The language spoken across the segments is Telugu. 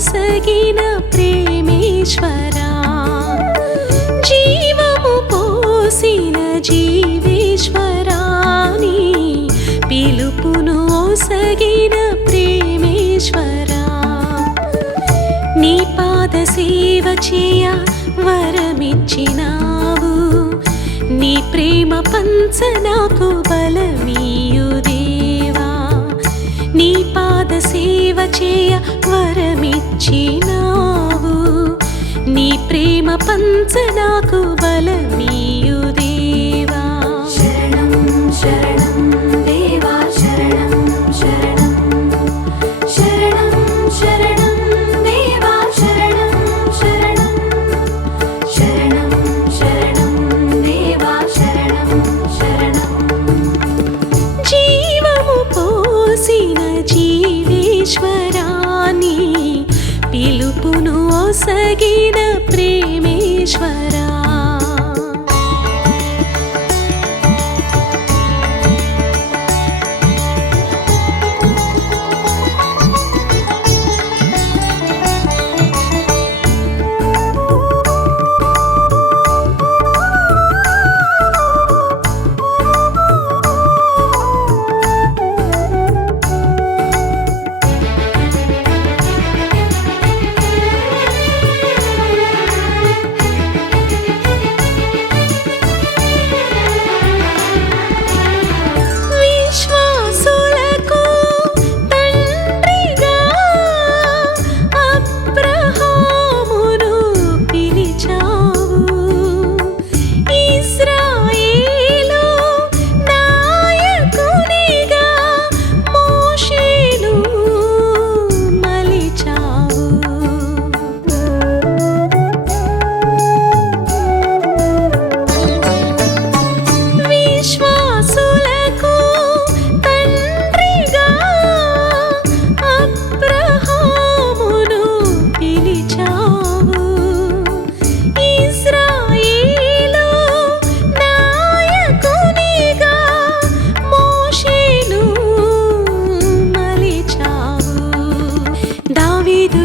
ఒసగిన ప్రేమేశ్వరా, జీవము పోసిన జీవేశ్వరా, నీ పిలుపును ఒసగిన ప్రేమేశ్వరా, నీ పాద సేవ చేయ వరమిచ్చినావు, నీ ప్రేమ పంచ నాకు బలమీయు దేవా, నీ పాద సేవ చేయ వరమిచ్చినావు, నీ ప్రేమ పంచ నాకు బలమీయు దేవా. శరణం శరణం దేవా శరణం శరణం, శరణం శరణం దేవా శరణం శరణం, శరణం శరణం దేవా శరణం శరణం. జీవము పోసిన జీవేశ్వరా, నీ పిలుపును ఒసగిన ప్రేమేశ్వరా.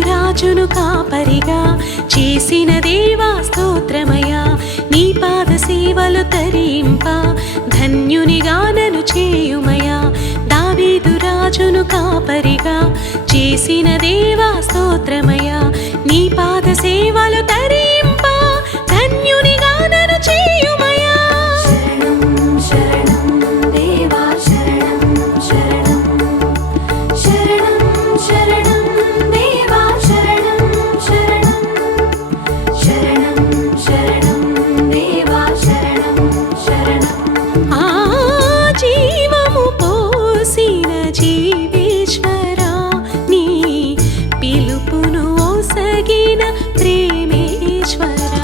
రాజును కాపరిగా చేసిన దేవా స్తోత్రమయా, నీ పాద సేవలు తరింప ధన్యునిగా నన్ను చేయుమయా. దావీదు రాజును కాపరిగా చేసిన దేవా స్తోత్రమయా, నీ పాద సేవలు తరింప ధన్యునిగా నన్ను చేయుమయా. శరణం శరణం దేవా శరణం శరణం, శరణం శరణం దేవా శరణం శరణం, శరణం శరణం దేవా శరణం శరణం. ఆ జీవము పోసిన జీవేశ్వరా, నీ పిలుపును ఒసగిన ప్రేమేశ్వరా.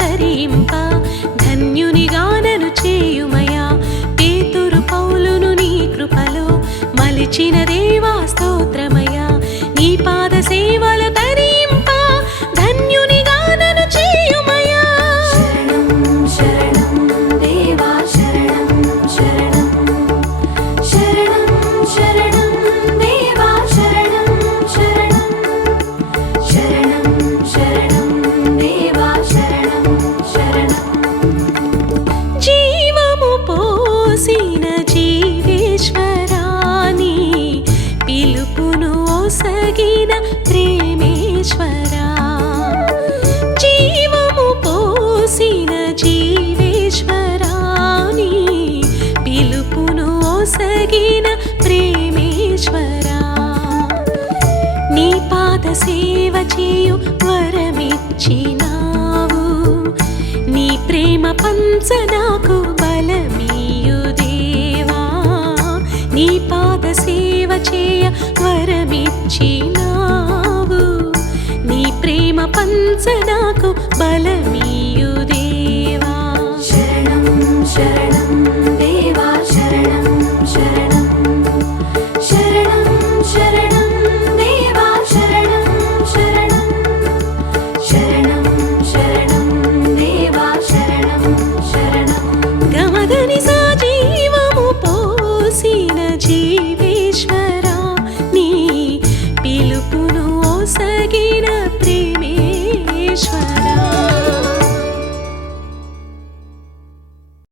తరింప ధన్యునిగా నన్ను చేయుమయా. పేతురు పౌలును నీ కృపలో మలిచిన దేవా స్తోత్రమయా. నీ సేవ చేయు వరమిచ్చినావు నీ ప్రేమ పంచ నాకు బలమీయు దేవా నీ పాద సేవ చేయ వరమిచ్చినావు నీ ప్రేమ పంచ నాకు బలమీయు